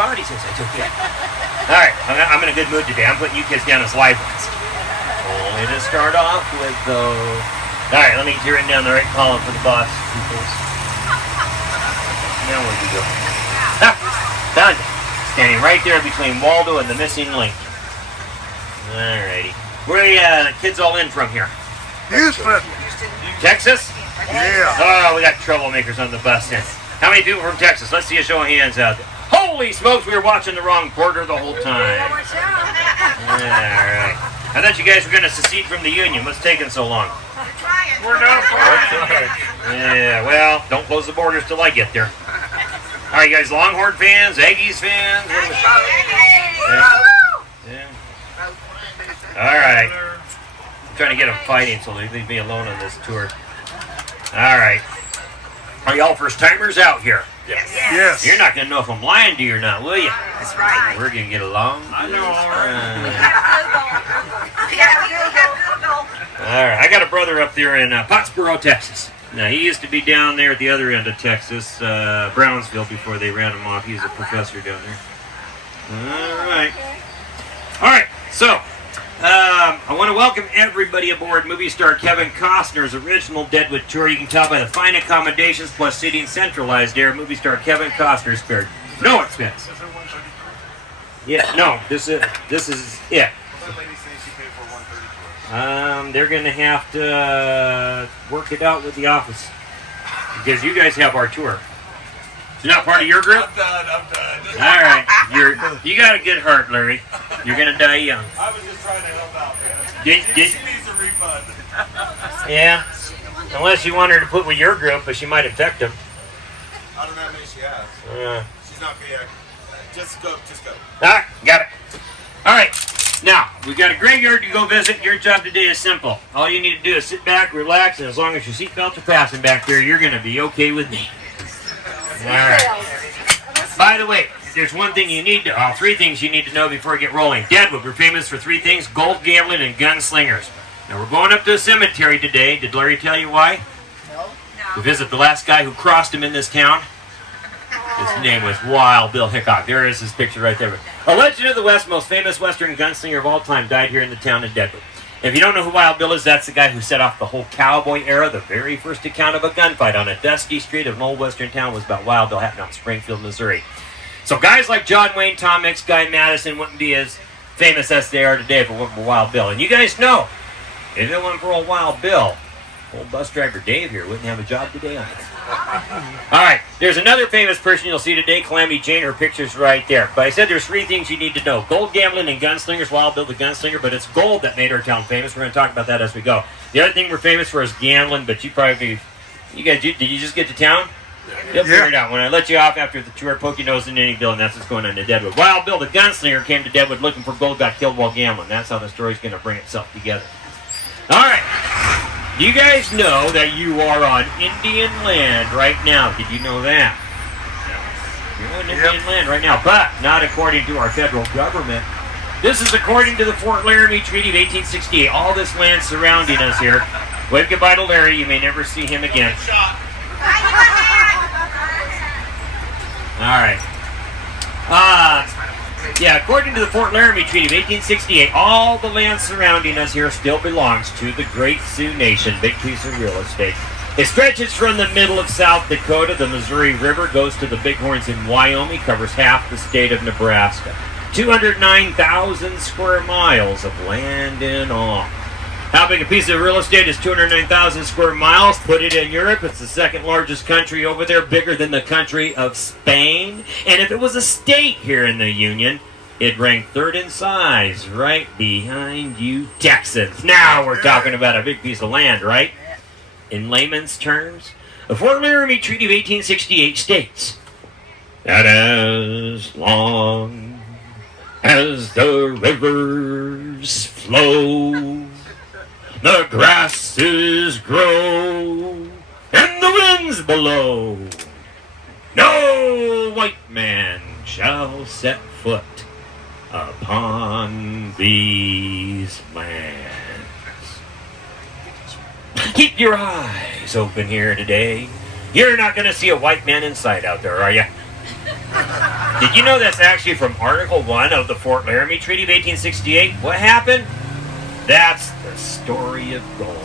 He says I took it. All right, I'm in a good mood today. I'm putting you kids down as live ones. Only to start off with, though. All right, let me get you written down the right column for the boss peoples. Now where do you go? Ah, done. Standing right there between Waldo and the missing link. All righty. Where are the kids all in from here? Houston. Texas? Yeah. Oh, we got troublemakers on the bus then. How many people from Texas? Let's see a show of hands out there. Holy smokes, we were watching the wrong quarter the whole time. All right. I thought you guys were going to secede from the Union. What's taking so long? We're not trying. Yeah, well, don't close the borders till I get there. All right, you guys, Longhorn fans, Aggies fans? Yeah. All right. I'm trying to get them fighting so they leave me alone on this tour. All right. Are y'all first-timers out here? Yes. You're not going to know if I'm lying to you or not, will you? That's right. We're going to get along. I know, all All right. I got a brother up there in Pottsboro, Texas. Now, he used to be down there at the other end of Texas, Brownsville, before they ran him off. He's a professor down there. All right. All right. So, I want to welcome everybody aboard movie star Kevin Costner's original Deadwood tour. You can tell by the fine accommodations plus seating centralized there. Movie star Kevin Costner spared no expense. Yeah, no, this is it. They're going to have to work it out with the office because you guys have our tour. You're not part of your group? I'm done. All right. You got a good heart, Larry. You're going to die young. I was just trying to help out, man. She needs a refund. Yeah. Unless you want her to put with your group, but she might infect them. I don't know how many she has. She's not going to Just go. All right. Got it. All right. Now, we've got a graveyard to go visit. Your job today is simple. All you need to do is sit back, relax, and as long as your seatbelts are fastened back there, you're going to be okay with me. All right. By the way, there's one thing you need to, three things you need to know before you get rolling. Deadwood, we're famous for three things: gold, gambling, and gunslingers. Now, we're going up to a cemetery today. Did Larry tell you why? No. To visit the last guy who crossed him in this town. His name was Wild Bill Hickok. There is his picture right there. A legend of the West, most famous Western gunslinger of all time, died here in the town of Deadwood. If you don't know who Wild Bill is, that's the guy who set off the whole cowboy era. The very first account of a gunfight on a dusty street of an old western town was about Wild Bill, happened out in Springfield, Missouri. So guys like John Wayne, Tom Mix, Guy Madison wouldn't be as famous as they are today if it weren't for Wild Bill. And you guys know, if it weren't for old Wild Bill, old bus driver Dave here wouldn't have a job today either. All right, there's another famous person you'll see today, Calamity Jane. Her picture's right there. But I said there's three things you need to know: gold, gambling, and gunslingers. Wild Bill the gunslinger, but it's gold that made our town famous. We're going to talk about that as we go. The other thing we're famous for is gambling, but you guys, did you just get to town? You'll figure it out. When I let you off after the tour, poke your nose in any bill, and that's what's going on in Deadwood. Wild Bill the gunslinger came to Deadwood looking for gold, got killed while gambling. That's how the story's going to bring itself together. All right. You guys know that you are on Indian land right now. Did you know that? You're on Indian land right now, but not according to our federal government. This is according to the Fort Laramie Treaty of 1868. All this land surrounding us here. Wave goodbye to Larry. You may never see him again. All right. According to the Fort Laramie Treaty of 1868, all the land surrounding us here still belongs to the Great Sioux Nation. Big piece of real estate. It stretches from the middle of South Dakota. The Missouri River goes to the Bighorns in Wyoming, covers half the state of Nebraska. 209,000 square miles of land in all. How big a piece of real estate is 209,000 square miles? Put it in Europe, it's the second largest country over there, bigger than the country of Spain. And if it was a state here in the Union, it ranked third in size, right behind you Texans. Now we're talking about a big piece of land, right? In layman's terms, the Fort Laramie Treaty of 1868 states that as long as the rivers flow, the grasses grow, and the winds blow, no white man shall set foot upon these lands. Keep your eyes open here today. You're not going to see a white man in sight out there, are you? Did you know that's actually from Article 1 of the Fort Laramie Treaty of 1868? What happened? That's the story of gold.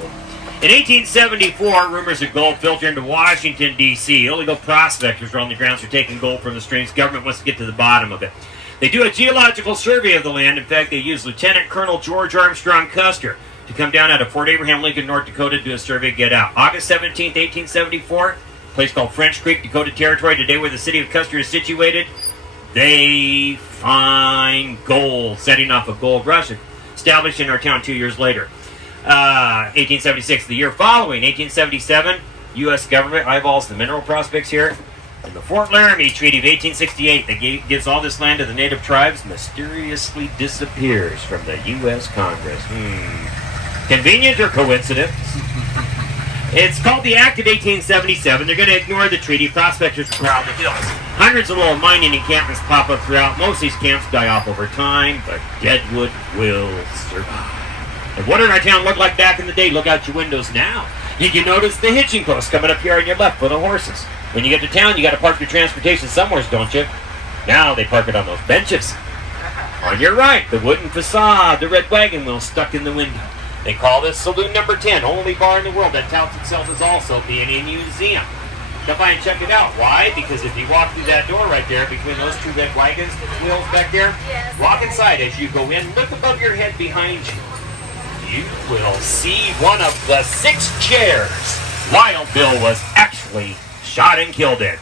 In 1874, rumors of gold filtered into Washington, D.C. Illegal prospectors were on the grounds for taking gold from the streams. Government wants to get to the bottom of it. They do a geological survey of the land. In fact, they use Lieutenant Colonel George Armstrong Custer to come down out of Fort Abraham, Lincoln, North Dakota to do a survey, get out. August 17th, 1874, a place called French Creek, Dakota Territory, today where the city of Custer is situated. They find gold, setting off a gold rush, established in our town 2 years later. 1876, the year following, 1877, U.S. government eyeballs the mineral prospects here. And the Fort Laramie Treaty of 1868 that gives all this land to the native tribes mysteriously disappears from the U.S. Congress. Convenient or coincidence? It's called the Act of 1877. They're going to ignore the treaty. Prospectors crowd the hills. Hundreds of little mining encampments pop up throughout. Most of these camps die off over time, but Deadwood will survive. And what did our town look like back in the day? Look out your windows now. You notice the hitching post coming up here on your left for the horses. When you get to town, you got to park your transportation somewhere, don't you? Now they park it on those benches. On your right, the wooden facade, the red wagon wheel stuck in the window. They call this Saloon Number 10, only bar in the world that touts itself as also being a museum. Come by and check it out. Why? Because if you walk through that door right there, between those two red wagons, the wheels back there, walk inside as you go in, look above your head behind you. You will see one of the 6 chairs Wild Bill was actually shot and killed in.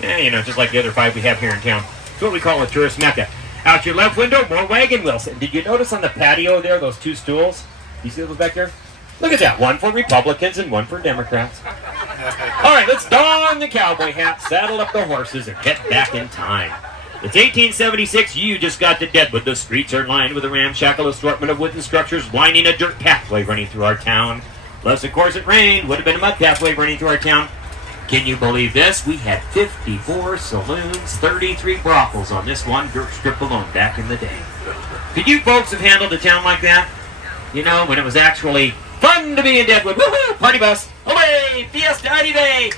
Yeah, just like the other 5 we have here in town. It's what we call a tourist mecca. Out your left window, more wagon wheels. And did you notice on the patio there, those 2 stools? You see those back there? Look at that. One for Republicans and one for Democrats. All right, let's don the cowboy hat, saddle up the horses, and get back in time. It's 1876. You just got to Deadwood. The streets are lined with a ramshackle assortment of wooden structures lining a dirt pathway running through our town. Plus, of course, it rained. Would have been a mud pathway running through our town. Can you believe this? We had 54 saloons, 33 brothels on this one dirt strip alone back in the day. Could you folks have handled a town like that? When it was actually fun to be in Deadwood. Woohoo! Party bus. Away! Fiesta Day!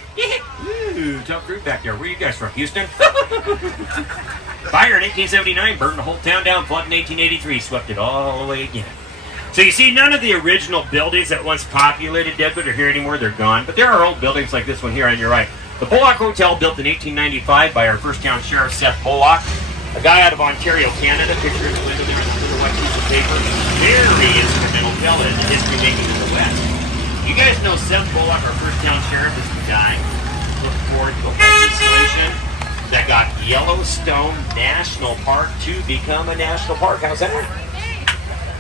Ooh, tough group back there. Where are you guys from? Houston? Fire in 1879 burned the whole town down. Flood in 1883 swept it all away again. So you see, none of the original buildings that once populated Deadwood are here anymore. They're gone. But there are old buildings like this one here on your right. The Bullock Hotel, built in 1895 by our first town sheriff, Seth Bullock. A guy out of Ontario, Canada. Picture in the window there on the little white piece of paper. Very instrumental fellow in the history making of the West. You guys know Seth Bullock, our first town sheriff, is the guy who put forward the legislation that got Yellowstone National Park to become a national park. How's that?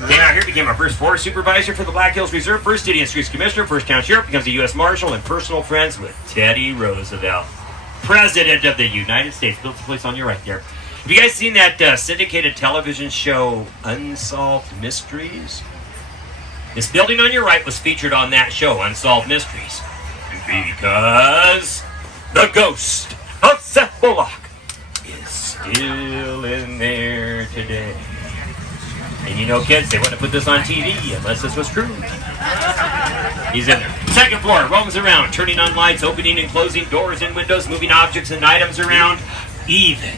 Came out here, became our first forest supervisor for the Black Hills Reserve, first Indian Streets Commissioner, first town sheriff, becomes a U.S. Marshal, and personal friends with Teddy Roosevelt, President of the United States. Built the place on your right there. Have you guys seen that syndicated television show, Unsolved Mysteries? This building on your right was featured on that show, Unsolved Mysteries, because the ghost of Seth Bullock is still in there today. And kids, they wouldn't have put this on TV unless this was true. He's in there. Second floor, roams around, turning on lights, opening and closing doors and windows, moving objects and items around, even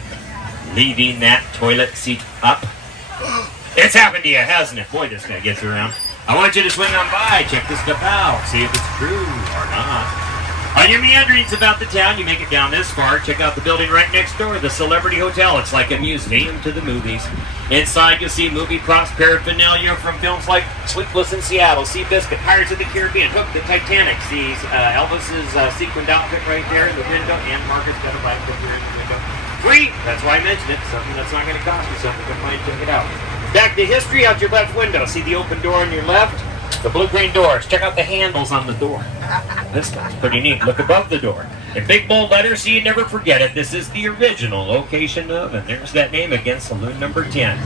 leaving that toilet seat up. It's happened to you, hasn't it? Boy, this guy gets around. I want you to swing on by, check this stuff out, see if it's true or not. On your meanderings about the town, you make it down this far, check out the building right next door, the Celebrity Hotel. It's like a museum to the movies. Inside, you'll see movie props, paraphernalia from films like Sleepless in Seattle, Seabiscuit, Pirates of the Caribbean, Hook, the Titanic. See Elvis's sequined outfit right there in the window, and Marcus got a bike up here in the window. Free! That's why I mentioned it. Something that's not going to cost you something. Come find, check it out. Back to history, out your left window. See the open door on your left? The blue-green doors. Check out the handles on the door. This guy's pretty neat. Look above the door. In big bold letters so you never forget it. This is the original location of, and there's that name again, Saloon Number 10.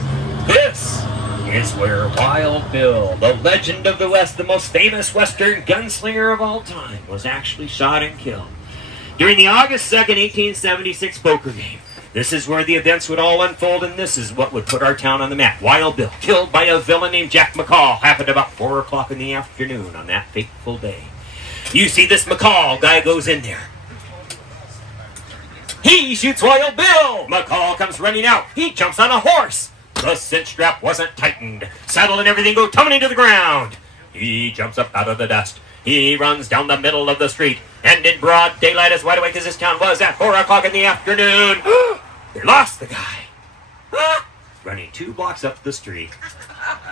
This is where Wild Bill, the legend of the West, the most famous Western gunslinger of all time, was actually shot and killed during the August 2nd, 1876 poker game. This is where the events would all unfold, and this is what would put our town on the map. Wild Bill, killed by a villain named Jack McCall, happened about 4 o'clock in the afternoon on that fateful day. You see this McCall guy goes in there. He shoots Wild Bill. McCall comes running out. He jumps on a horse. The cinch strap wasn't tightened. Saddle and everything go tumbling to the ground. He jumps up out of the dust. He runs down the middle of the street. And in broad daylight, as wide awake as this town was at 4 o'clock in the afternoon, they lost the guy. Running 2 blocks up the street.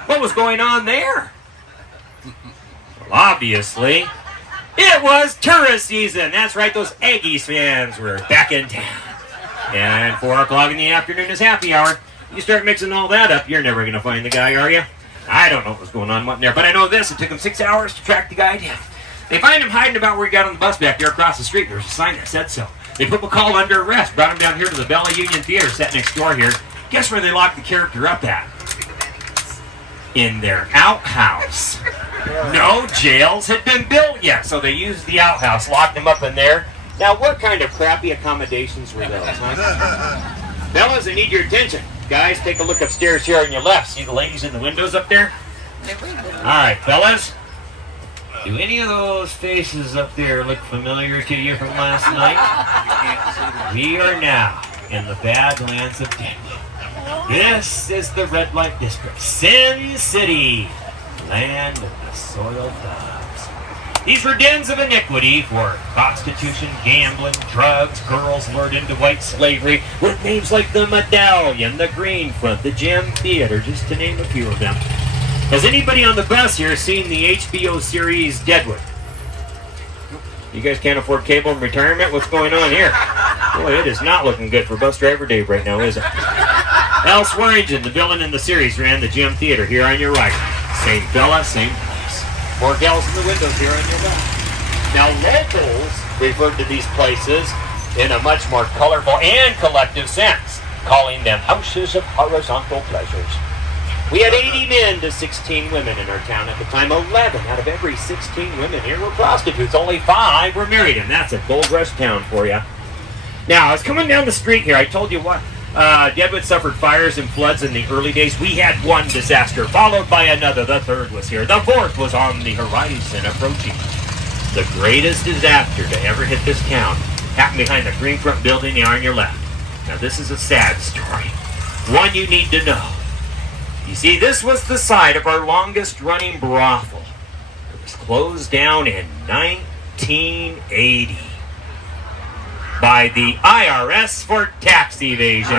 What was going on there? Well, obviously, it was tourist season. That's right, those Aggies fans were back in town. And 4 o'clock in the afternoon is happy hour. You start mixing all that up, you're never going to find the guy, are you? I don't know what was going on there, but I know this. It took them 6 hours to track the guy down. They find him hiding about where he got on the bus back there across the street. There's a sign that said so. They put McCall under arrest, brought him down here to the Bella Union Theater set next door here. Guess where they locked the character up at? In their outhouse. No jails had been built yet, so they used the outhouse, locked him up in there. Now, what kind of crappy accommodations were those, huh? Fellas, I need your attention. Guys, take a look upstairs here on your left. See the ladies in the windows up there? All right, fellas. Do any of those faces up there look familiar to you from last night? We are now in the Badlands of Deadwood. This is the red light district, Sin City, land of the soiled dogs. These were dens of iniquity for prostitution, gambling, drugs, girls lured into white slavery, with names like the Medallion, the Greenfront, the Gem Theater, just to name a few of them. Has anybody on the bus here seen the HBO series Deadwood? You guys can't afford cable in retirement? What's going on here? Boy, it is not looking good for Bus Driver Dave right now, is it? Al Swearingen, the villain in the series, ran the Gem Theater here on your right. Same fella, same place. More gals in the windows here on your left. Now, locals referred to these places in a much more colorful and collective sense, calling them houses of horizontal pleasures. We had 80 men to 16 women in our town at the time. 11 out of every 16 women here were prostitutes. Only 5 were married, and that's a gold rush town for you. Now, I was coming down the street here. I told you what, Deadwood suffered fires and floods in the early days. We had one disaster, followed by another. The third was here. The fourth was on the horizon, approaching. The greatest disaster to ever hit this town happened behind the Greenfront building here on your left. Now, this is a sad story. One you need to know. You see, this was the site of our longest-running brothel. It was closed down in 1980 by the IRS for tax evasion.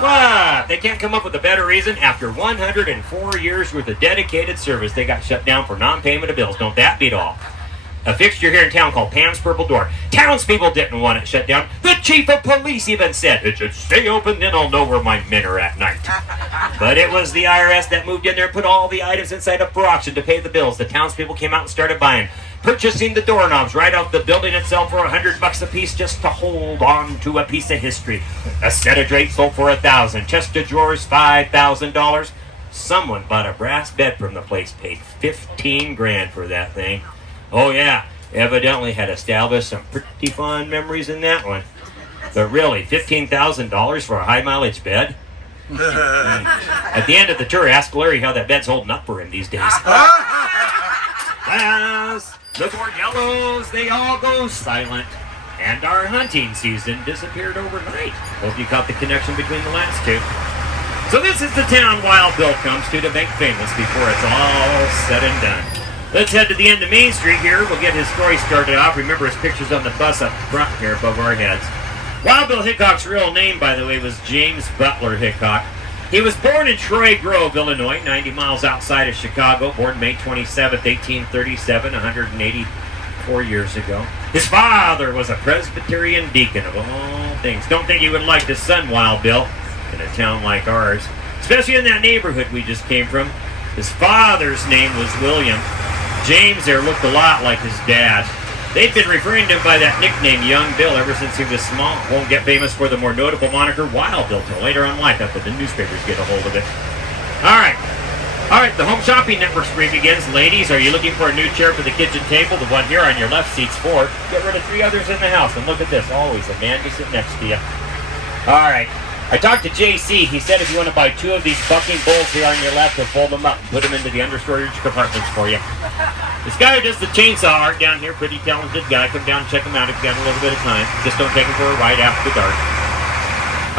What? They can't come up with a better reason. After 104 years worth of dedicated service, they got shut down for non-payment of bills. Don't that beat all? A fixture here in town called Pam's Purple Door. Townspeople didn't want it shut down. The chief of police even said, "It should stay open, then I'll know where my men are at night." But it was the IRS that moved in there and put all the items inside up for auction to pay the bills. The townspeople came out and started buying, purchasing the doorknobs right off the building itself for $100 a piece just to hold on to a piece of history. A set of drapes sold for $1,000. Chest of drawers, $5,000. Someone bought a brass bed from the place, paid $15 grand for that thing. Oh yeah, evidently had established some pretty fond memories in that one. But really, $15,000 for a high-mileage bed? At the end of the tour, ask Larry how that bed's holding up for him these days. Last, the Bordellos, they all go silent. And our hunting season disappeared overnight. Hope you caught the connection between the last two. So this is the town Wild Bill comes to make famous before it's all said and done. Let's head to the end of Main Street here. We'll get his story started off. Remember his picture's on the bus up front here above our heads. Wild Bill Hickok's real name, by the way, was James Butler Hickok. He was born in Troy Grove, Illinois, 90 miles outside of Chicago. Born May 27th, 1837, 184 years ago. His father was a Presbyterian deacon of all things. Don't think he would like his son, Wild Bill, in a town like ours, especially in that neighborhood we just came from. His father's name was William. James there looked a lot like his dad. They'd been referring to him by that nickname, Young Bill, ever since he was small. Won't get famous for the more notable moniker Wild Bill till later in life after the newspapers get a hold of it. All right, the Home Shopping Network spree begins. Ladies, are you looking for a new chair for the kitchen table? The one here on your left seats 4. Get rid of 3 others in the house. And look at this, always a man to sit next to you. All right, I talked to JC. He said if you want to buy 2 of these bucking bulls here on your left, he'll fold them up and put them into the understorage compartments for you. This guy who does the chainsaw art down here, pretty talented guy. Come down and check him out if you got a little bit of time. Just don't take him for a ride after the dark.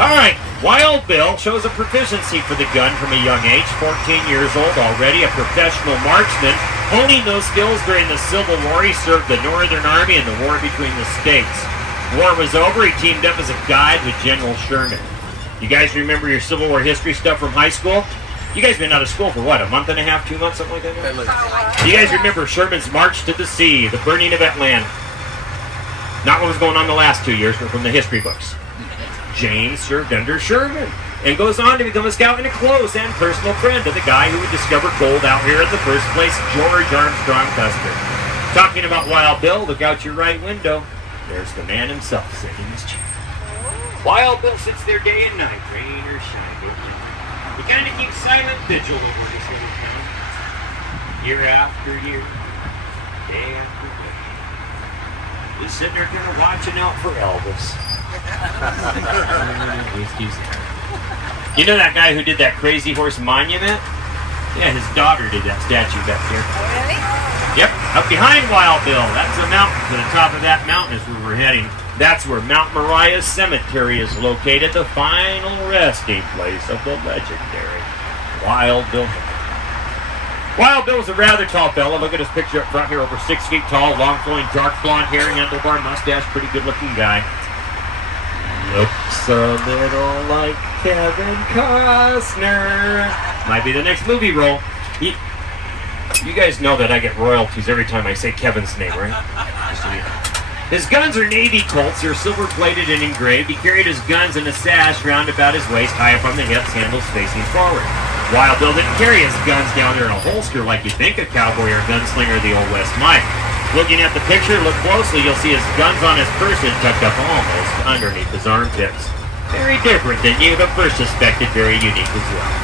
All right, Wild Bill shows a proficiency for the gun from a young age, 14 years old, already a professional marksman. Honing those skills during the Civil War, he served the Northern Army in the war between the states. War was over, he teamed up as a guide with General Sherman. You guys remember your Civil War history stuff from high school? You guys been out of school for what, a month and a half, 2 months, something like that? You guys remember Sherman's March to the Sea, the burning of Atlanta? Not what was going on the last 2 years, but from the history books. James served under Sherman and goes on to become a scout and a close and personal friend of the guy who would discover gold out here in the first place, George Armstrong Custer. Talking about Wild Bill, look out your right window. There's the man himself sitting in his chair. Wild Bill sits there day and night, rain or shine. He kind of keeps silent vigil over this little town. Year after year, day after day. He's sitting there kind of watching out for Elvis. You know that guy who did that Crazy Horse Monument? Yeah, his daughter did that statue back there. Really? Yep, up behind Wild Bill. That's a mountain. To the top of that mountain is where we're heading. That's where Mount Moriah Cemetery is located, the final resting place of the legendary Wild Bill. Wild Bill was a rather tall fella. Look at his picture up front here, over 6 feet tall, long flowing dark blonde hair, handlebar mustache, pretty good looking guy. Looks a little like Kevin Costner. Might be the next movie role. You guys know that I get royalties every time I say Kevin's name, right? His guns are Navy Colts. They're silver-plated and engraved. He carried his guns in a sash round about his waist, high up on the hips, handles facing forward. Wild Bill didn't carry his guns down there in a holster like you think a cowboy or gunslinger of the Old West might. Looking at the picture, look closely, you'll see his guns on his person tucked up almost underneath his armpits. Very different than you'd have first suspected, very unique as well.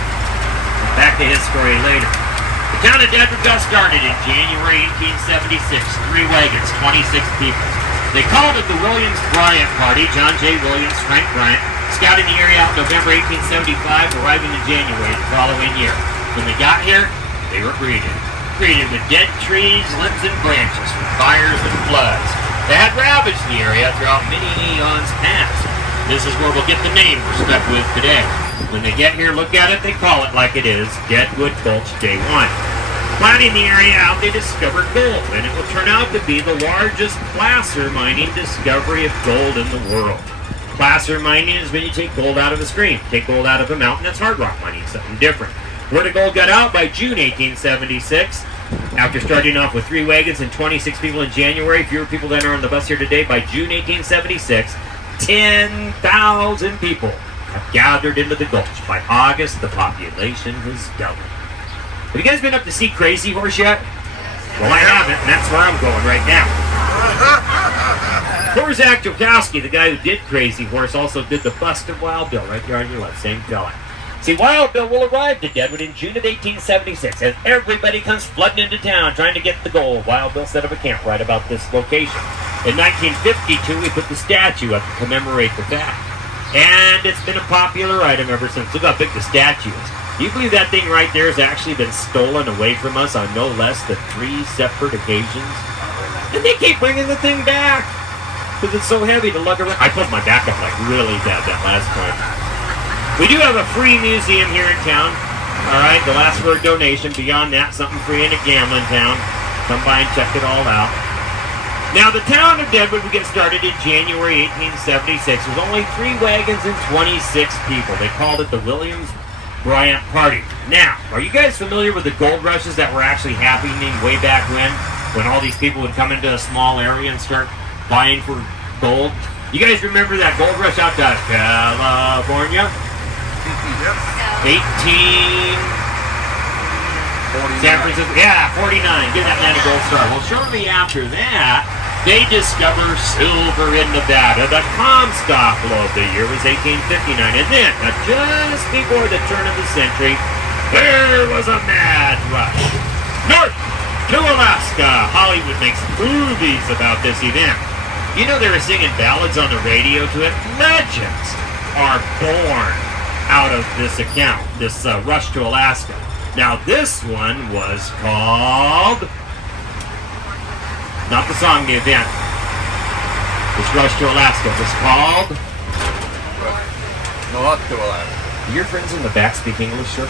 Back to his story later. The town of Deadwood got started in January 1876. 3 wagons, 26 people. They called it the Williams Bryant Party. John J. Williams, Frank Bryant, scouting the area out in November 1875, arriving in January the following year. When they got here, they were greeted with dead trees, limbs, and branches from fires and floods. They had ravaged the area throughout many eons past. This is where we'll get the name we're stuck with today. When they get here, look at it, they call it like it is, Deadwood Gulch Day 1. Planning the area out, they discovered gold, and it will turn out to be the largest placer mining discovery of gold in the world. Placer mining is when you take gold out of a stream. Take gold out of a mountain, that's hard rock mining, something different. Where the gold got out by June 1876. After starting off with 3 wagons and 26 people in January, fewer people than are on the bus here today, by June 1876, 10,000 people have gathered into the gulch. By August, the population has doubled. Have you guys been up to see Crazy Horse yet? Well, I haven't, and that's where I'm going right now. Zach Jokowski, the guy who did Crazy Horse, also did the bust of Wild Bill right there on your left, same fella. See, Wild Bill will arrive to Deadwood in June of 1876 as everybody comes flooding into town trying to get the gold. Wild Bill set up a camp right about this location. In 1952, we put the statue up to commemorate the fact. And it's been a popular item ever since. Look how big the statue is. Do you believe that thing right there has actually been stolen away from us on no less than 3 separate occasions? And they keep bringing the thing back because it's so heavy to lug around. I put my back up like really bad that last time. We do have a free museum here in town. All right, the last word donation. Beyond that, something free in a gambling town. Come by and check it all out. Now, the town of Deadwood would get started in January 1876 with only 3 wagons and 26 people. They called it the Williams Bryant Party. Now, are you guys familiar with the gold rushes that were actually happening way back when all these people would come into a small area and start buying for gold? You guys remember that gold rush out to California? Yep. 49. San Francisco, yeah, 49. Give that man a gold star. Well, shortly after that, they discover silver in Nevada. The Comstock Low of the year was 1859. And then, just before the turn of the century, there was a mad rush. North to Alaska. Hollywood makes movies about this event. You know they were singing ballads on the radio to it? Legends. are born out of this account, this Rush to Alaska. Now this one was called, not the song, the event. This Rush to Alaska was called. Not to Alaska. Do your friends in the back speak English, sir?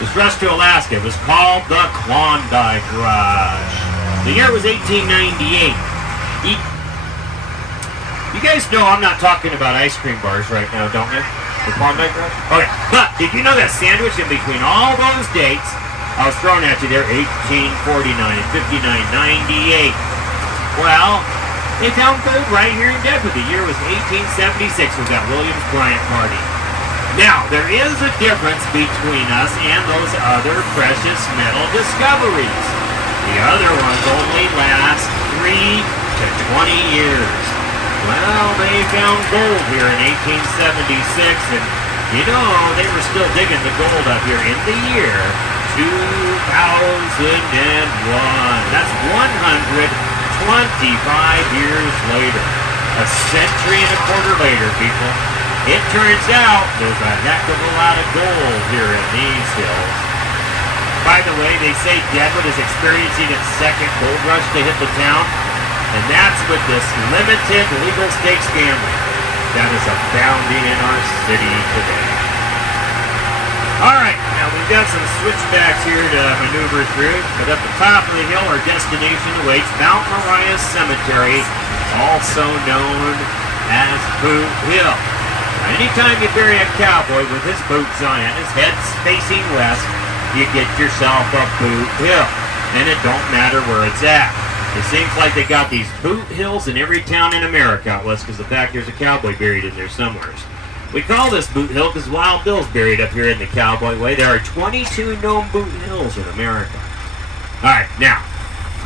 This Rush to Alaska was called the Klondike Rush. The year was 1898. You guys know I'm not talking about ice cream bars right now, don't you? The Klondike Rush? Okay, but did you know that sandwich in between all those dates, I was throwing at you there, 1849 and 59, 98. Well, they found gold right here in Deadwood. The year was 1876 with that Williams Bryant party. Now, there is a difference between us and those other precious metal discoveries. The other ones only last 3 to 20 years. Well, they found gold here in 1876, and you know, they were still digging the gold up here in the year 2001. That's 125 years later. A century and a quarter later, people. It turns out there's a heck of a lot of gold here in these hills. By the way, they say Deadwood is experiencing its second gold rush to hit the town, and that's with this limited legal stakes gambling that is abounding in our city today. Alright, now we've got some switchbacks here to maneuver through, but at the top of the hill our destination awaits Mount Moriah Cemetery, also known as Boot Hill. Anytime you bury a cowboy with his boots on and his head's facing west, you get yourself a boot hill. And it don't matter where it's at. It seems like they got these boot hills in every town in America. Well, it's because the fact there's a cowboy buried in there somewhere. We call this boot hill because Wild Bill's buried up here in the Cowboy Way. There are 22 known boot hills in America. Alright, now,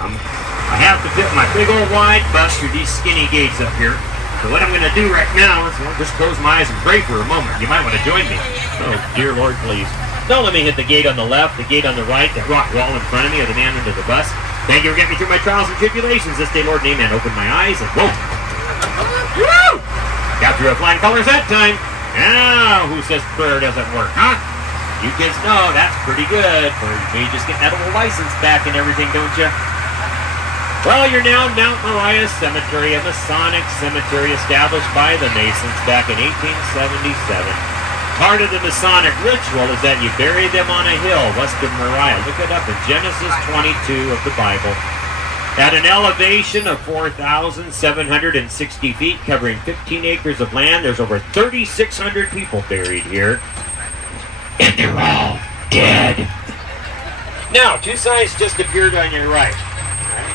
I have to fit my big old wide bus through these skinny gates up here. So what I'm going to do right now is I'll just close my eyes and pray for a moment. You might want to join me. Oh, dear Lord, please. Don't let me hit the gate on the left, the gate on the right, the rock wall in front of me, or the man under the bus. Thank you for getting me through my trials and tribulations this day, Lord, and amen. Open my eyes and whoa. Woo! Got through with flying colors that time. Now, who says prayer doesn't work, huh? You kids know that's pretty good. For me just getting that old license back and everything, don't you? Well, you're now in Mount Moriah Cemetery, a Masonic cemetery established by the Masons back in 1877. Part of the Masonic ritual is that you bury them on a hill west of Moriah. Look it up in Genesis 22 of the Bible. At an elevation of 4,760 feet, covering 15 acres of land, there's over 3,600 people buried here. And they're all dead. Now, two signs just appeared on your right.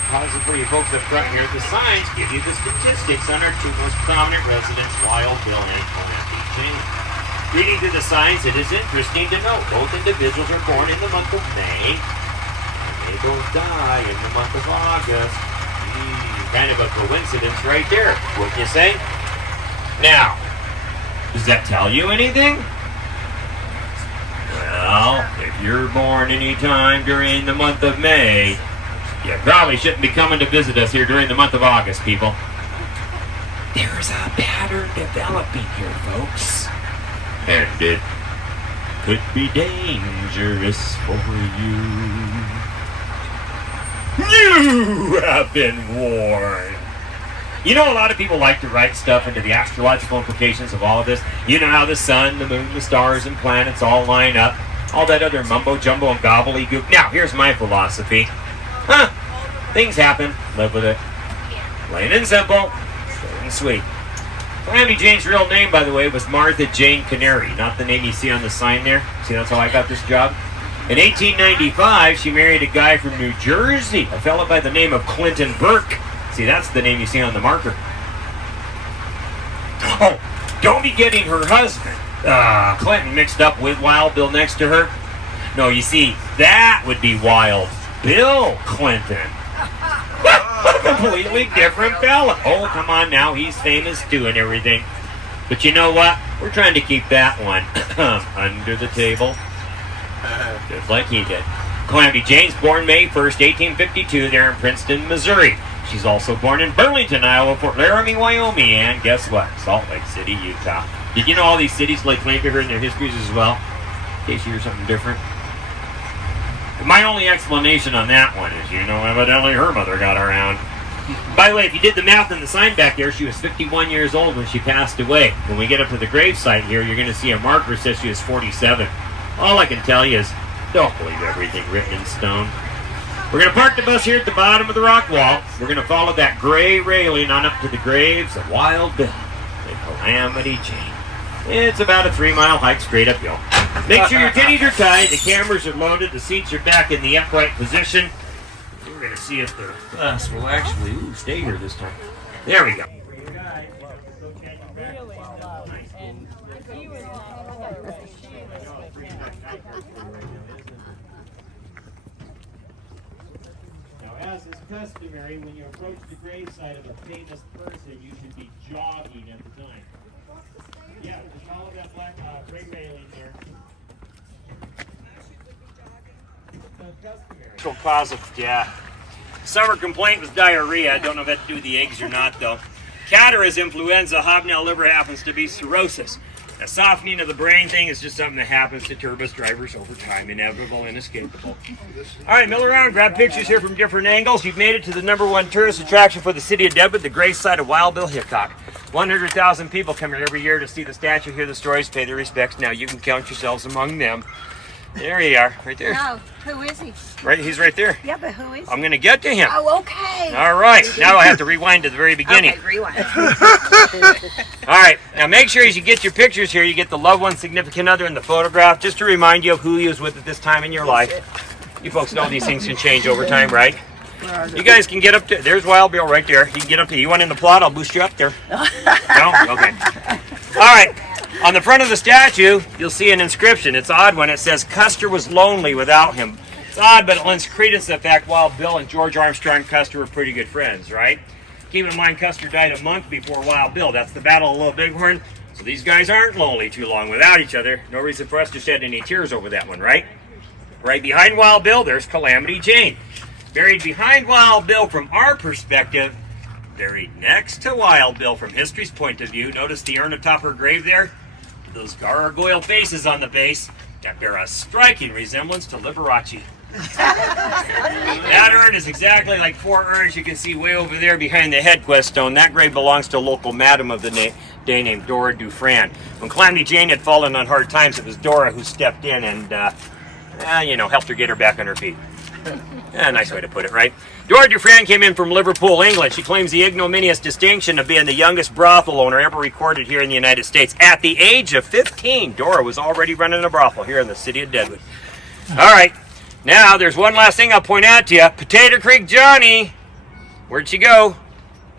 Pause for you folks up front here. The signs give you the statistics on our two most prominent residents, Wild Bill and Calamity. Reading through the signs, it is interesting to note both individuals are born in the month of May, and they both die in the month of August. Kind of a coincidence right there, wouldn't you say? Now, does that tell you anything? Well, if you're born anytime during the month of May, you probably shouldn't be coming to visit us here during the month of August, people. There's a pattern developing here, folks. And it could be dangerous for you. You have been warned. You know, a lot of people like to write stuff into the astrological implications of all of this. You know how the sun, the moon, the stars, and planets all line up. All that other mumbo-jumbo and gobbledygook. Now, here's my philosophy. Things happen. Live with it. Plain and simple. Short and sweet. Calamity Jane's real name, by the way, was Martha Jane Canary, not the name you see on the sign there. See, that's how I got this job. In 1895, she married a guy from New Jersey, a fellow by the name of Clinton Burke. See, that's the name you see on the marker. Oh, don't be getting her husband, Clinton, mixed up with Wild Bill next to her. No, you see, that would be Wild Bill Clinton. A completely different fella. Oh, come on now. He's famous too and everything. But you know what? We're trying to keep that one under the table. Just like he did. Calamity Jane's born May 1st, 1852 there in Princeton, Missouri. She's also born in Burlington, Iowa, Fort Laramie, Wyoming, and guess what? Salt Lake City, Utah. Did you know all these cities like claim to her in their histories as well? In case you hear something different. My only explanation on that one is, evidently her mother got around. By the way, if you did the math on the sign back there, she was 51 years old when she passed away. When we get up to the gravesite here, you're going to see a marker that says she was 47. All I can tell you is, don't believe everything written in stone. We're going to park the bus here at the bottom of the rock wall. We're going to follow that gray railing on up to the graves of Wild Bill and Calamity Jane. It's about a 3-mile hike straight uphill. Make sure your titties are tied, the cameras are loaded, the seats are back in the upright position. We're going to see if the bus will actually stay here this time. There we go. Now, as is customary, when you approach the gravesite of a famous person, you should be jogging at the time. Yeah, just follow that black gray railing there. Cause of summer complaint was diarrhea. I don't know if that had to do with the eggs or not, though. Catarrh is influenza. Hobnail liver happens to be cirrhosis. A softening of the brain thing is just something that happens to turbus drivers over time. Inevitable, inescapable. All right, mill around, grab pictures here from different angles. You've made it to the #1 tourist attraction for the city of Deadwood, the gravesite of Wild Bill Hickok. 100,000 people come here every year to see the statue, hear the stories, pay their respects. Now you can count yourselves among them. There you are, right there. No, who is he? Right, he's right there. Yeah, but who is he? I'm going to get to him. Oh, okay. All right, now I have to rewind to the very beginning. Okay, rewind. All right, now make sure as you get your pictures here, you get the loved one, significant other in the photograph, just to remind you of who you was with at this time in your life. You folks know these things can change over time, right? You guys can get up to, there's Wild Bill right there. You can get up to, you want in the plot? I'll boost you up there. No? Okay. All right. On the front of the statue, you'll see an inscription. It's odd when it says, Custer was lonely without him. It's odd, but it lends credence to the fact Wild Bill and George Armstrong Custer were pretty good friends, right? Keep in mind, Custer died a month before Wild Bill. That's the Battle of Little Bighorn. So these guys aren't lonely too long without each other. No reason for us to shed any tears over that one, right? Right behind Wild Bill, there's Calamity Jane. Buried behind Wild Bill from our perspective, buried next to Wild Bill from history's point of view. Notice the urn atop her grave there? Those gargoyle faces on the base that bear a striking resemblance to Liberace. That urn is exactly like 4 urns you can see way over there behind the headquest stone. That grave belongs to a local madam of the day named Dora Dufran. When Calamity Jane had fallen on hard times, it was Dora who stepped in and, helped her get her back on her feet. Nice way to put it, right? Dora Dufran came in from Liverpool, England. She claims the ignominious distinction of being the youngest brothel owner ever recorded here in the United States. At the age of 15, Dora was already running a brothel here in the city of Deadwood. All right, now there's one last thing I'll point out to you. Potato Creek Johnny, where'd she go?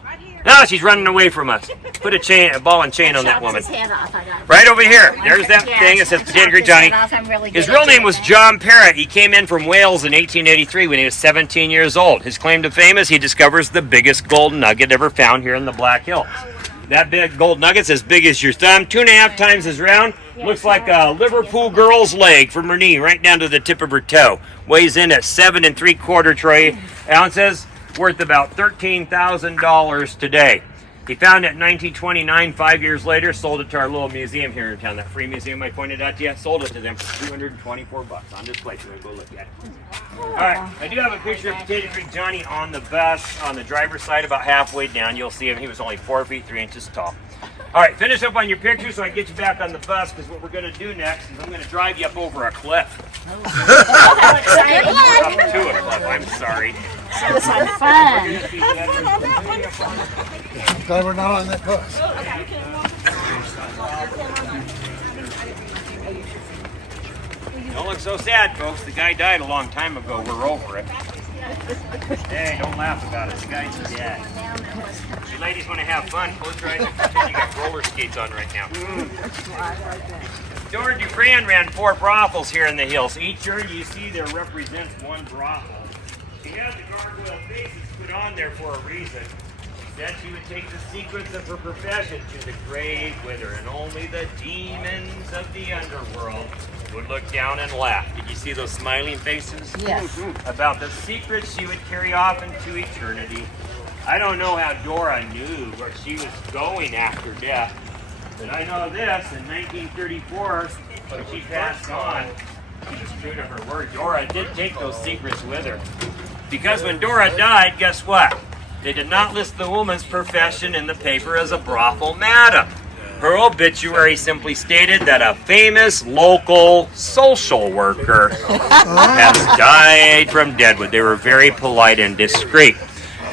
Right here. No, she's running away from us. Put a ball and chain on that woman. His head off. Right over here. There's that thing that says Potato Creek Johnny. His real name was John Parrott. He came in from Wales in 1883 when he was 17 years old. His claim to fame is he discovers the biggest gold nugget ever found here in the Black Hills. That big gold nugget's as big as your thumb, 2.5 times as round. Looks like a Liverpool girl's leg from her knee right down to the tip of her toe. Weighs in at 7 3/4 ounces. Worth about $13,000 today. He found it in 1929, 5 years later, sold it to our little museum here in town, that free museum I pointed out to you. Sold it to them for $224 on display, so we'll go look at it. All right, I do have a picture of Potato Creek Johnny on the bus, on the driver's side, about halfway down. You'll see him, he was only 4 feet 3 inches tall. All right, finish up on your picture so I can get you back on the bus, because what we're going to do next is I'm going to drive you up over a cliff. Up to a cliff, I'm sorry. It sounds fun. Glad we're not on that bus. Don't look so sad, folks. The guy died a long time ago. We're over it. Hey, don't laugh about it. The guy's dead. You ladies want to have fun? Close your eyes and pretend you got roller skates on right now. Dora Dufran ran 4 brothels here in the hills. Each urn you see there represents 1 brothel. She had the gargoyle faces put on there for a reason. She said she would take the secrets of her profession to the grave with her, and only the demons of the underworld would look down and laugh. Did you see those smiling faces? Yes. About the secrets she would carry off into eternity. I don't know how Dora knew where she was going after death, but I know this, in 1934, when she passed on, she was true to her word. Dora did take those secrets with her. Because when Dora died, guess what? They did not list the woman's profession in the paper as a brothel madam. Her obituary simply stated that a famous local social worker has died from Deadwood. They were very polite and discreet.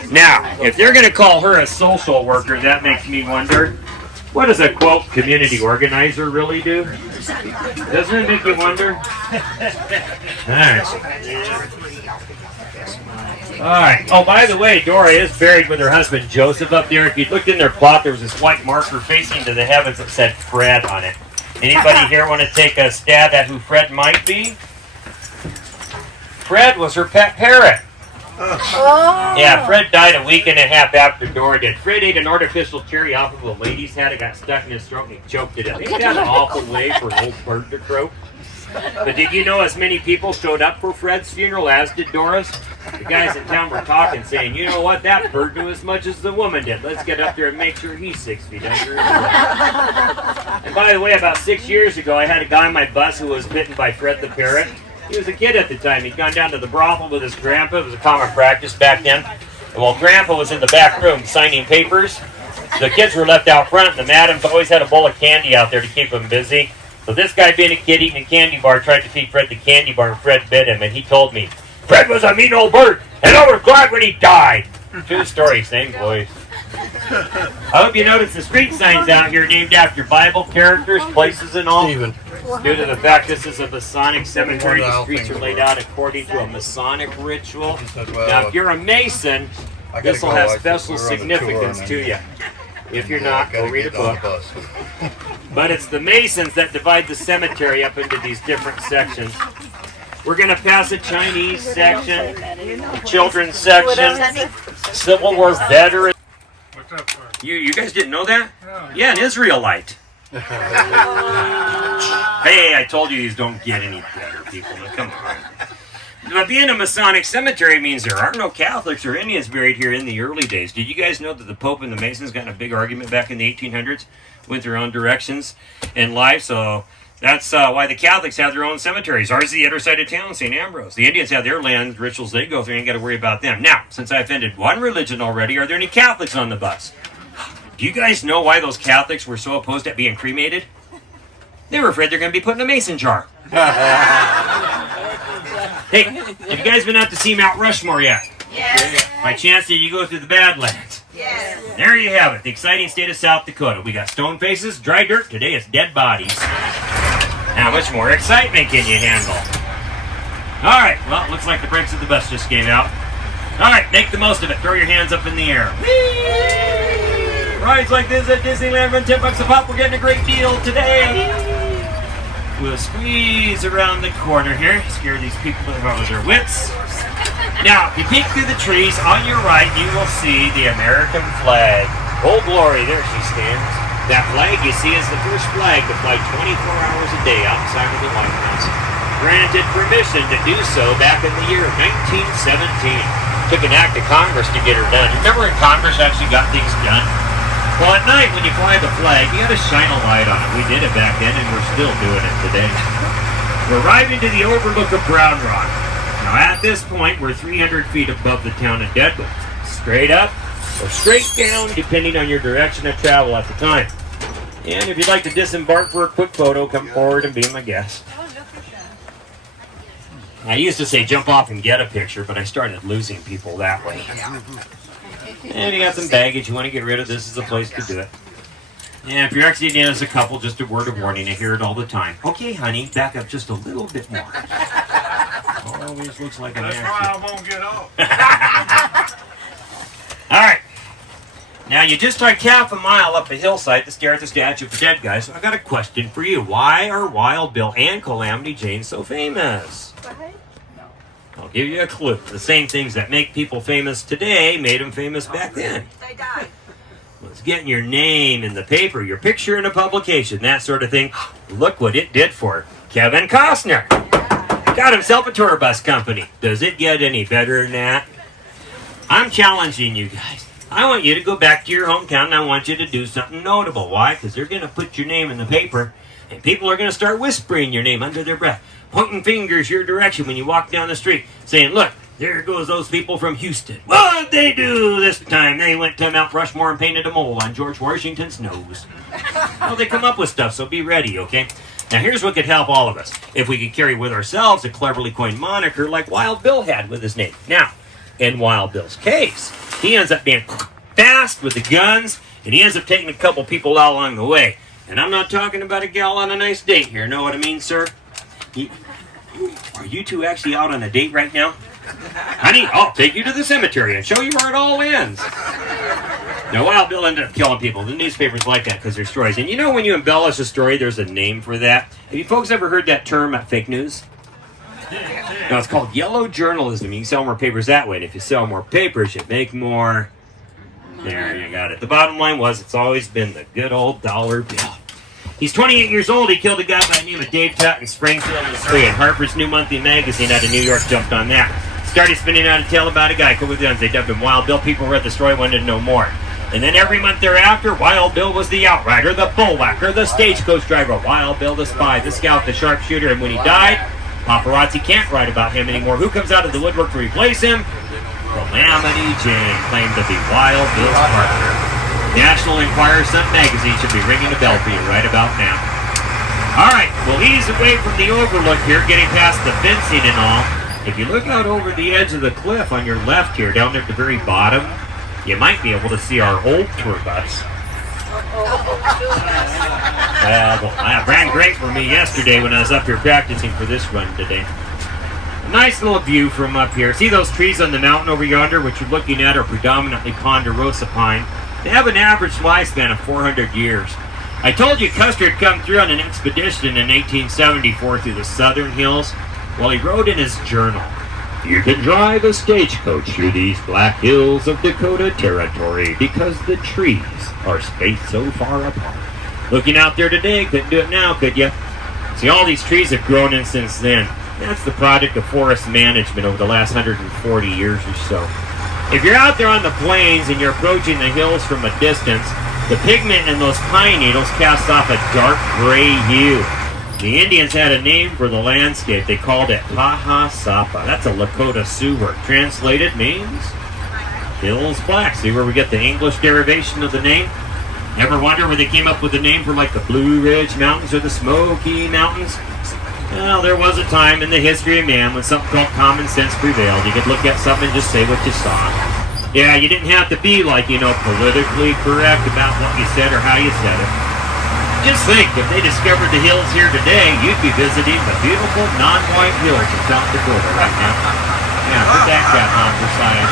Now, if they're going to call her a social worker, that makes me wonder, what does a, quote, community organizer really do? Doesn't it make you wonder? All right. Oh, by the way, Dora is buried with her husband, Joseph, up there. If you looked in their plot, there was this white marker facing to the heavens that said Fred on it. Anybody here want to take a stab at who Fred might be? Fred was her pet parrot. Oh. Yeah, Fred died a week and a half after Dora did. Fred ate an artificial cherry off of a lady's head. It got stuck in his throat and he choked it up. Isn't that an awful way for an old bird to croak? But did you know as many people showed up for Fred's funeral as did Dora's? The guys in town were talking, saying, you know what, that bird knew as much as the woman did. Let's get up there and make sure he's 6 feet under his leg. And by the way, about 6 years ago, I had a guy on my bus who was bitten by Fred the parrot. He was a kid at the time. He'd gone down to the brothel with his grandpa. It was a common practice back then. And while grandpa was in the back room signing papers, the kids were left out front, and the madams always had a bowl of candy out there to keep them busy. So this guy, being a kid eating a candy bar, tried to feed Fred the candy bar, and Fred bit him, and he told me, Fred was a mean old bird, and I was glad when he died. True story, same voice. I hope you notice the street signs out here named after Bible characters, places, and all. Steven. Due to the fact this is a Masonic cemetery, the streets are laid out according to a Masonic ritual. Now, if you're a Mason, this will have special significance to you. If you're not, go read a book. But it's the Masons that divide the cemetery up into these different sections. We're going to pass a Chinese section, a children's section, Civil War veteran. What's up, sir? You guys didn't know that? No. Yeah, an Israelite. Hey, I told you these don't get any better, people. Now, come on. But being a Masonic cemetery means there are no Catholics or Indians buried here in the early days. Did you guys know that the Pope and the Masons got in a big argument back in the 1800s? Went their own directions in life, so that's why the Catholics have their own cemeteries. Ours is the other side of town, St. Ambrose. The Indians have their land rituals they go through, you ain't got to worry about them. Now, since I offended one religion already, are there any Catholics on the bus? Do you guys know why those Catholics were so opposed at being cremated? They were afraid they're going to be put in a mason jar. Hey, have you guys been out to see Mount Rushmore yet? Yes. By chance, did you go through the Badlands? Yes. There you have it, the exciting state of South Dakota. We got stone faces, dry dirt, today it's dead bodies. How much more excitement can you handle? All right, well, it looks like the brakes of the bus just gave out. All right, make the most of it. Throw your hands up in the air. Whee! Rides like this at Disneyland run $10 a pop. We're getting a great deal today. We'll squeeze around the corner here, scare these people out of their wits. Now, if you peek through the trees, on your right, you will see the American flag. Old Glory, there she stands. That flag you see is the first flag to fly 24 hours a day outside of the White House. Granted permission to do so back in the year 1917. Took an act of Congress to get her done. Remember when Congress actually got things done? Well, at night when you fly the flag, you gotta shine a light on it. We did it back then, and we're still doing it today. We're arriving to the Overlook of Brown Rock. Now, at this point, we're 300 feet above the town of Deadwood. Straight up or straight down, depending on your direction of travel at the time. And if you'd like to disembark for a quick photo, come forward and be my guest. I used to say jump off and get a picture, but I started losing people that way. And you got some baggage you want to get rid of, this is the place to do it. And if you're exiting in as a couple, just a word of warning, I hear it all the time. Okay, honey, back up just a little bit more. Always looks like an That's accident. why I won't get off. All right. Now, you just hiked half a mile up a hillside to stare at the statue of the dead guy, so I got a question for you. Why are Wild Bill and Calamity Jane so famous? I'll give you a clue. The same things that make people famous today made them famous back then. They died. Was getting your name in the paper, your picture in a publication, that sort of thing. Look what it did for Kevin Costner. Got himself a tour bus company. Does it get any better than that? I'm challenging you guys. I want you to go back to your hometown and I want you to do something notable. Why? Because they're going to put your name in the paper and people are going to start whispering your name under their breath, pointing fingers your direction when you walk down the street, saying, look, there goes those people from Houston. What did they do this time? They went to Mount Rushmore and painted a mole on George Washington's nose. Well, they come up with stuff, so be ready, okay? Now, here's what could help all of us. If we could carry with ourselves a cleverly coined moniker like Wild Bill had with his name. Now, in Wild Bill's case, he ends up being fast with the guns, and he ends up taking a couple people out along the way. And I'm not talking about a gal on a nice date here. Know what I mean, sir? Are you two actually out on a date right now? Honey, I'll take you to the cemetery and show you where it all ends. Now, Wild Bill ended up killing people. The newspapers like that because they're stories. And you know when you embellish a story, there's a name for that. Have you folks ever heard that term, fake news? No, it's called yellow journalism. You can sell more papers that way. And if you sell more papers, you make more. There, you got it. The bottom line was it's always been the good old dollar bill. He's 28 years old. He killed a guy by the name of Dave Tutt in Springfield, Missouri. And Harper's New Monthly magazine out of New York jumped on that. Started spinning out a tale about a guy killed with guns. They dubbed him Wild Bill. People read the story, wanted to know more. And then every month thereafter, Wild Bill was the outrider, the bullwhacker, the stagecoach driver, Wild Bill the spy, the scout, the sharpshooter. And when he died, paparazzi can't write about him anymore. Who comes out of the woodwork to replace him? Calamity Jane, claimed to be Wild Bill's partner. National Enquirer Sun magazine should be ringing a bell for you right about now. All right, well, he's away from the Overlook here, getting past the fencing and all. If you look out over the edge of the cliff on your left here, down there at the very bottom, you might be able to see our old tour bus. It ran great for me yesterday when I was up here practicing for this run today. A nice little view from up here. See those trees on the mountain over yonder, which you're looking at are predominantly ponderosa pine. They have an average lifespan of 400 years. I told you Custer had come through on an expedition in 1874 through the southern hills. Well, he wrote in his journal, "You can drive a stagecoach through these black hills of Dakota Territory because the trees are spaced so far apart." Looking out there today, couldn't do it now, could you? See, all these trees have grown in since then. That's the product of forest management over the last 140 years or so. If you're out there on the plains and you're approaching the hills from a distance, the pigment in those pine needles casts off a dark gray hue. The Indians had a name for the landscape. They called it Paha Sapa. That's a Lakota Sioux word. Translated means hills black. See where we get the English derivation of the name? Ever wonder where they came up with the name for like the Blue Ridge Mountains or the Smoky Mountains? Well, there was a time in the history of man when something called common sense prevailed. You could look at something and just say what you saw. Yeah, you didn't have to be like, politically correct about what you said or how you said it. Just think, if they discovered the hills here today, you'd be visiting the beautiful non-white hills of South Dakota right now. Yeah, put that crap on for science.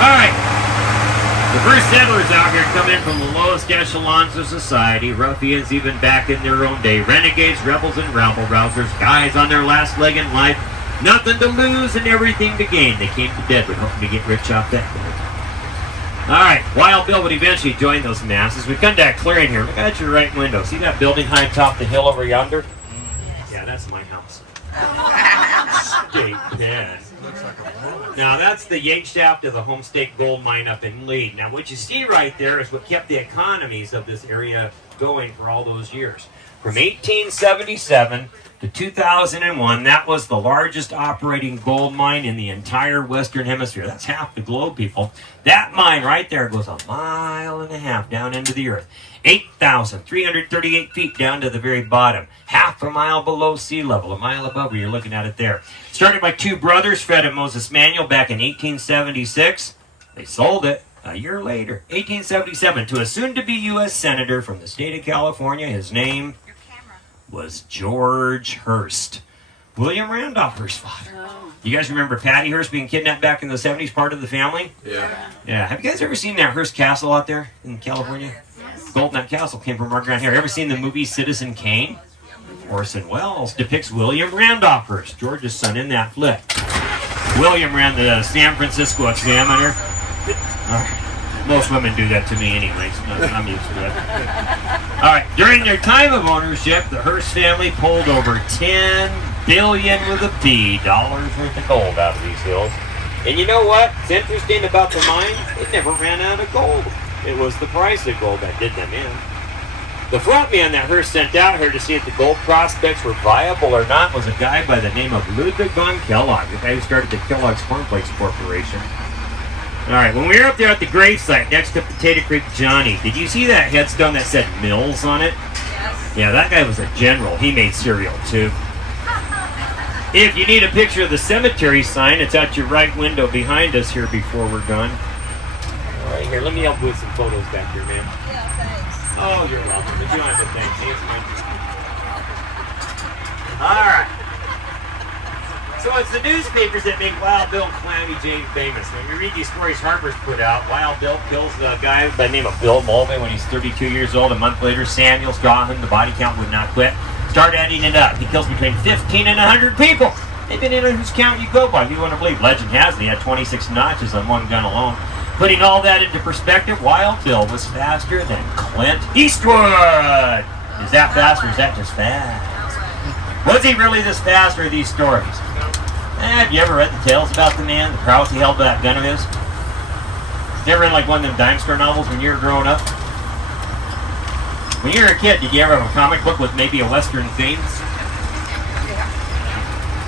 All right. The first settlers out here come in from the lowest echelons of society, ruffians even back in their own day, renegades, rebels, and rabble-rousers, guys on their last leg in life, nothing to lose and everything to gain. They came to Deadwood hoping to get rich off that gold. All right, Wild Bill would eventually join those masses. We come to that clearing here. Look at your right window. See that building high atop the hill over yonder? Yeah, that's my house. State dead. Now, that's the yank shaft of the Homestake gold mine up in Lee. Now, what you see right there is what kept the economies of this area going for all those years. From 1877 to 2001, that was the largest operating gold mine in the entire Western Hemisphere. That's half the globe, people. That mine right there goes 1.5 miles down into the earth. 8,338 feet down to the very bottom. Half a mile below sea level, a mile above where you're looking at it there. Started by two brothers, Fred and Moses Manuel, back in 1876. They sold it a year later, 1877, to a soon-to-be U.S. Senator from the state of California. His name was George Hearst. William Randolph Hearst's father. Oh. You guys remember Patty Hearst being kidnapped back in the 70s, part of the family? Yeah. Have you guys ever seen that Hearst Castle out there in California? Yes. Golden Knight Castle came from right around here. Ever seen the movie Citizen Kane? Orson Welles depicts William Randolph Hearst, George's son, in that flick. William ran the San Francisco Examiner. Most women do that to me anyways. I'm used to it. All right. During their time of ownership, the Hearst family pulled over $10 billion with a P dollars worth of gold out of these hills. And you know what's interesting about the mine? It never ran out of gold. It was the price of gold that did them in. The front man that Hearst sent out here to see if the gold prospects were viable or not was a guy by the name of Ludwig von Kellogg, the guy who started the Kellogg's Cornflakes Corporation. All right, when we were up there at the gravesite next to Potato Creek Johnny, did you see that headstone that said Mills on it? Yes. Yeah, that guy was a general. He made cereal, too. If you need a picture of the cemetery sign, it's out your right window behind us here before we're done. All right, here, let me help with some photos back here, man. Yeah, thanks. Oh, you're welcome. But you don't have to thank me. It's fine. All right. So it's the newspapers that make Wild Bill and Calamity Jane famous. When you read these stories Harper's put out, Wild Bill kills a guy by the name of Bill Mulvey when he's 32 years old. A month later, Samuels draw him. The body count would not quit. Start adding it up. He kills between 15 and 100 people. Depending on whose count you go by. If you want to believe, legend has it, he had 26 notches on one gun alone. Putting all that into perspective, Wild Bill was faster than Clint Eastwood. Is that fast or is that just fast? Was he really this fast or are these stories? Have you ever read the tales about the man, the prowess he held by that gun of his? Did you ever read like one of them dime store novels when you were growing up? When you were a kid, did you ever have a comic book with maybe a Western theme?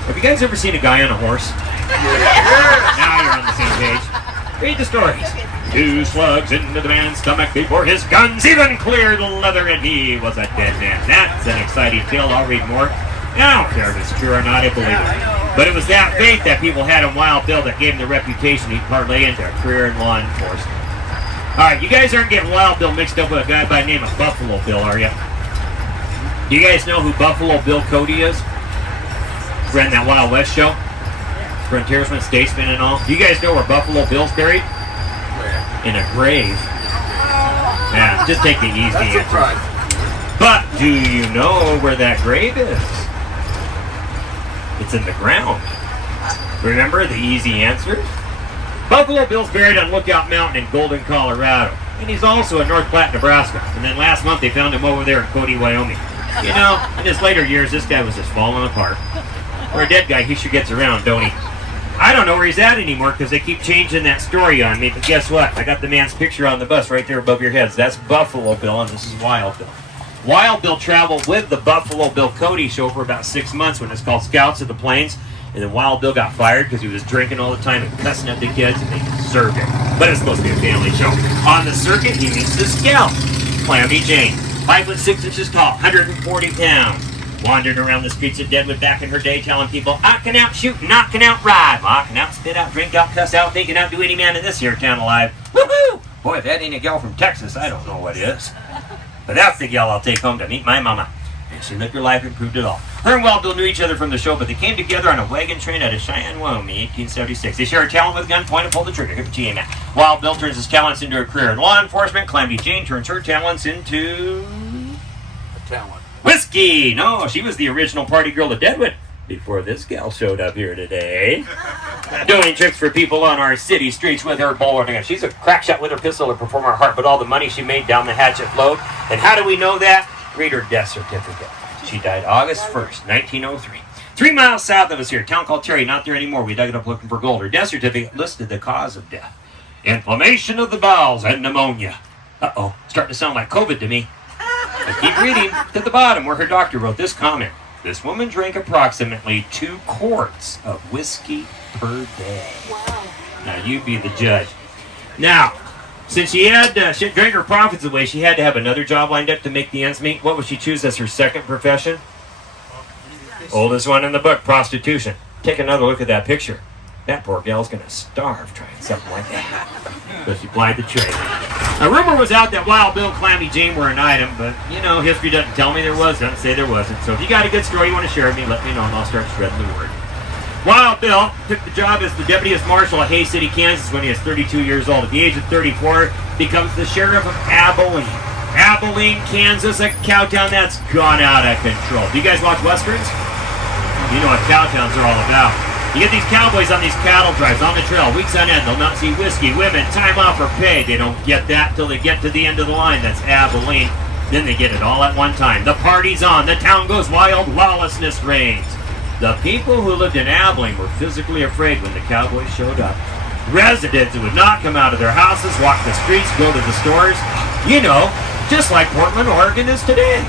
Have you guys ever seen a guy on a horse? Now you're on the same page. Read the stories. 2 slugs into the man's stomach before his guns even cleared leather and he was a dead man. That's an exciting tale. I'll read more. I don't care if it's true or not, I believe it. But it was that faith that people had in Wild Bill that gave him the reputation he'd parlay into a career in law enforcement. Alright, you guys aren't getting Wild Bill mixed up with a guy by the name of Buffalo Bill, are you? Do you guys know who Buffalo Bill Cody is? Ran that Wild West show? Frontiersman, statesman, and all. Do you guys know where Buffalo Bill's buried? In a grave. Yeah, just take the easy answer. But do you know where that grave is? It's in the ground. Remember the easy answer? Buffalo Bill's buried on Lookout Mountain in Golden, Colorado. And he's also in North Platte, Nebraska. And then last month they found him over there in Cody, Wyoming. You know, in his later years, this guy was just falling apart. For a dead guy, he sure gets around, don't he? I don't know where he's at anymore because they keep changing that story on me. But guess what? I got the man's picture on the bus right there above your heads. That's Buffalo Bill, and this is Wild Bill. Wild Bill traveled with the Buffalo Bill Cody show for about 6 months when it's called Scouts of the Plains. And then Wild Bill got fired because he was drinking all the time and cussing at the kids, and they deserved it. But it's supposed to be a family show. On the circuit, he meets the scout, Calamity Jane. 5 foot 6 inches tall, 140 pounds. Wandered around the streets of Deadwood back in her day telling people, I can out shoot, knocking out ride. Well, I can out spit out, drink out, cuss out, think and outdo any man in this here town alive. Woohoo! Boy, if that ain't a gal from Texas, I don't know what is. But that's the gal I'll take home to meet my mama. And she lived her life and proved it all. Her and Wild Bill knew each other from the show, but they came together on a wagon train out of Cheyenne, Wyoming, 1876. They share a talent with gunpoint and pull the trigger. Hip GA man. Wild Bill turns his talents into a career in law enforcement. Calamity Jane turns her talents into A talent. whiskey. No, she was the original party girl of Deadwood before this gal showed up here today. Doing tricks for people on our city streets with her bowler. She's a crack shot with her pistol to perform her heart, but all the money she made down the hatchet flowed. And how do we know that? Read her death certificate. She died August 1st, 1903. 3 miles south of us here, a town called Terry, not there anymore. We dug it up looking for gold. Her death certificate listed the cause of death. Inflammation of the bowels and pneumonia. Uh-oh, starting to sound like COVID to me. But keep reading to the bottom where her doctor wrote this comment. This woman drank approximately 2 quarts of whiskey per day. Wow. Now, you be the judge. Now, since she drank her profits away, she had to have another job lined up to make the ends meet. What would she choose as her second profession? Oldest one in the book, prostitution. Take another look at that picture. That poor gal's gonna starve trying something like that. But she plied the trade. A rumor was out that Wild Bill and Calamity Jane were an item, but, you know, history doesn't tell me there was, doesn't say there wasn't. So if you got a good story you want to share with me, let me know and I'll start spreading the word. Wild Bill took the job as the deputy marshal of Hays City, Kansas when he was 32 years old. At the age of 34, becomes the sheriff of Abilene. Abilene, Kansas, a cow town that's gone out of control. Do you guys watch Westerns? You know what cow towns are all about. You get these cowboys on these cattle drives on the trail, weeks on end. They'll not see whiskey, women, time off, or pay. They don't get that till they get to the end of the line. That's Abilene. Then they get it all at one time. The party's on. The town goes wild. Lawlessness reigns. The people who lived in Abilene were physically afraid when the cowboys showed up. Residents would not come out of their houses, walk the streets, go to the stores. You know, just like Portland, Oregon is today.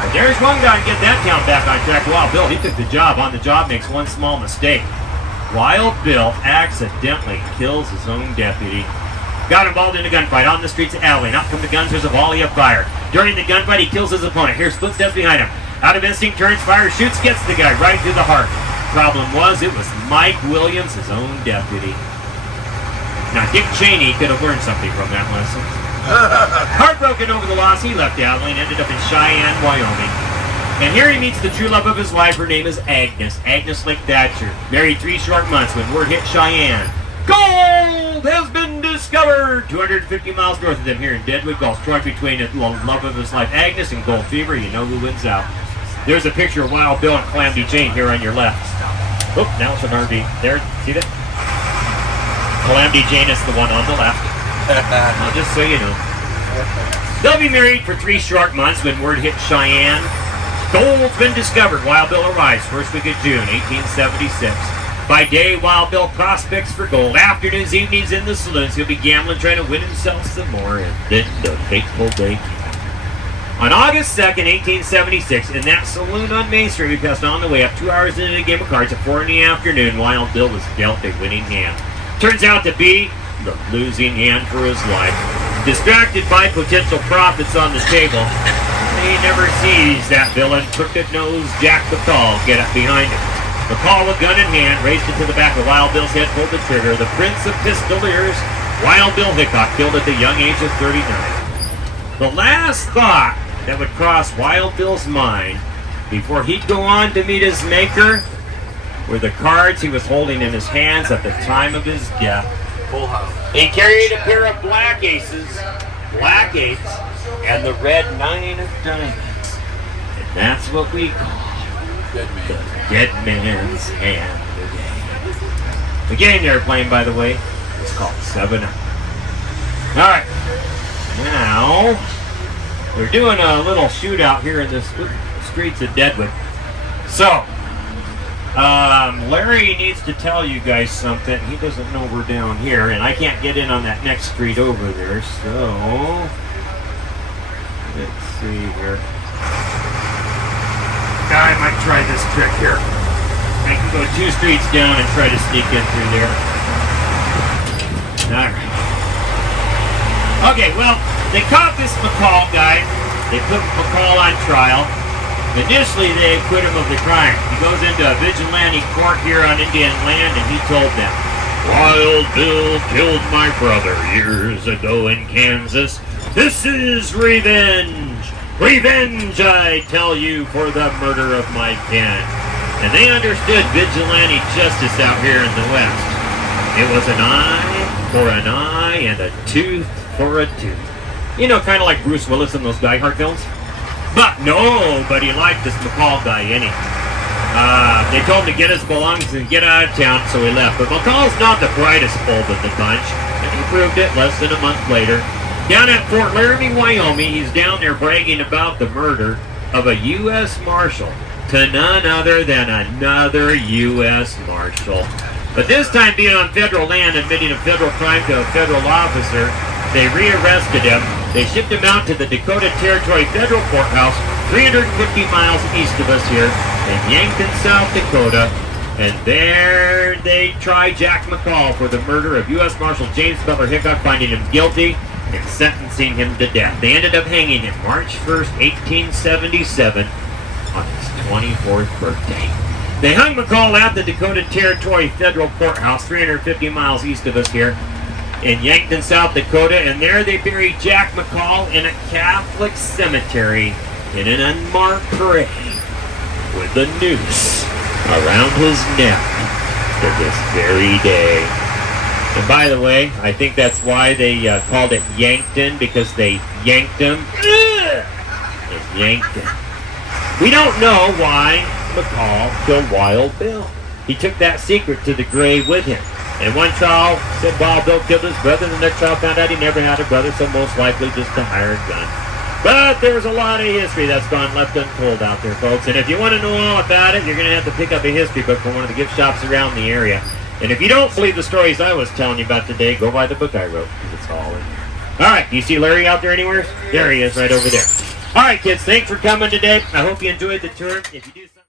But there's one guy to get that town back on track. Wild Bill, he took the job. On the job, makes one small mistake. Wild Bill accidentally kills his own deputy. Got involved in a gunfight on the streets of Abilene. Out come the guns, there's a volley of fire. During the gunfight, he kills his opponent. Here's footsteps behind him. Out of instinct, turns, fires, shoots, gets the guy right through the heart. Problem was, it was Mike Williams, his own deputy. Now, Dick Cheney could have learned something from that lesson. Heartbroken over the loss, he left Abilene, ended up in Cheyenne, Wyoming. And here he meets the true love of his life. Her name is Agnes Lake Thatcher. Married 3 short months when word hit Cheyenne. Gold has been discovered! 250 miles north of them here in Deadwood, Gulf, torn between the love of his life, Agnes, and gold fever. You know who wins out. There's a picture of Wild Bill and Calamity Jane here on your left. Oop, now it's an RV. There, see that? Calamity Jane is the one on the left. Just so you know. They'll be married for 3 short months when word hit Cheyenne. Gold's been discovered. Wild Bill arrives first week of June, 1876. By day, Wild Bill prospects for gold. Afternoons, evenings in the saloons. He'll be gambling, trying to win himself some more. And then the fateful day came. On August 2nd, 1876, in that saloon on Main Street, we passed on the way up 2 hours into the game of cards at 4 in the afternoon. Wild Bill was dealt a winning hand. Turns out to be the losing hand for his life. Distracted by potential profits on the table, he never sees that villain, crooked nose Jack McCall, get up behind him. McCall, with gun in hand, raced it to the back of Wild Bill's head, pulled the trigger. The Prince of Pistoliers, Wild Bill Hickok, killed at the young age of 39. The last thought that would cross Wild Bill's mind before he'd go on to meet his maker were the cards he was holding in his hands at the time of his death. Full house. He carried a pair of black aces, black 8s, and the red 9 of diamonds. And that's what we call Dead the man. dead man's hand today. The game they're playing, by the way, is called 7-Up. Alright, now we're doing a little shootout here in the streets of Deadwood. So, Larry needs to tell you guys something. He doesn't know we're down here, and I can't get in on that next street over there, so let's see here. I might try this trick here. I can go 2 streets down and try to sneak in through there. Alright. Okay, well, they caught this McCall guy. They put McCall on trial. Initially, they acquit him of the crime. He goes into a vigilante court here on Indian land, and he told them, Wild Bill killed my brother years ago in Kansas. This is revenge. Revenge, I tell you, for the murder of my kin. And they understood vigilante justice out here in the West. It was an eye for an eye and a tooth for a tooth. You know, kind of like Bruce Willis in those Die Hard films. But nobody liked this McCall guy anyhow. They told him to get his belongings and get out of town, so he left. But McCall's not the brightest bulb in the bunch, and he proved it less than a month later. Down at Fort Laramie, Wyoming, he's down there bragging about the murder of a U.S. Marshal to none other than another U.S. Marshal. But this time being on federal land, admitting a federal crime to a federal officer, they rearrested him. They shipped him out to the Dakota Territory Federal Courthouse, 350 miles east of us here in Yankton, South Dakota. And there they tried Jack McCall for the murder of U.S. Marshal James Butler Hickok, finding him guilty and sentencing him to death. They ended up hanging him March 1st, 1877 on his 24th birthday. They hung McCall at the Dakota Territory Federal Courthouse, 350 miles east of us here in Yankton, South Dakota, and there they buried Jack McCall in a Catholic cemetery in an unmarked grave with a noose around his neck to this very day. And by the way, I think that's why they called it Yankton, because they yanked him. And yanked him. We don't know why McCall killed Wild Bill. He took that secret to the grave with him. And one trial said Wild Bill killed his brother, and the next trial found out he never had a brother, so most likely just a hired gun. But there's a lot of history that's gone left untold out there, folks. And if you want to know all about it, you're going to have to pick up a history book from one of the gift shops around the area. And if you don't believe the stories I was telling you about today, go buy the book I wrote, because it's all in there. All right, do you see Larry out there anywhere? There he is, right over there. All right, kids, thanks for coming today. I hope you enjoyed the tour. If you do something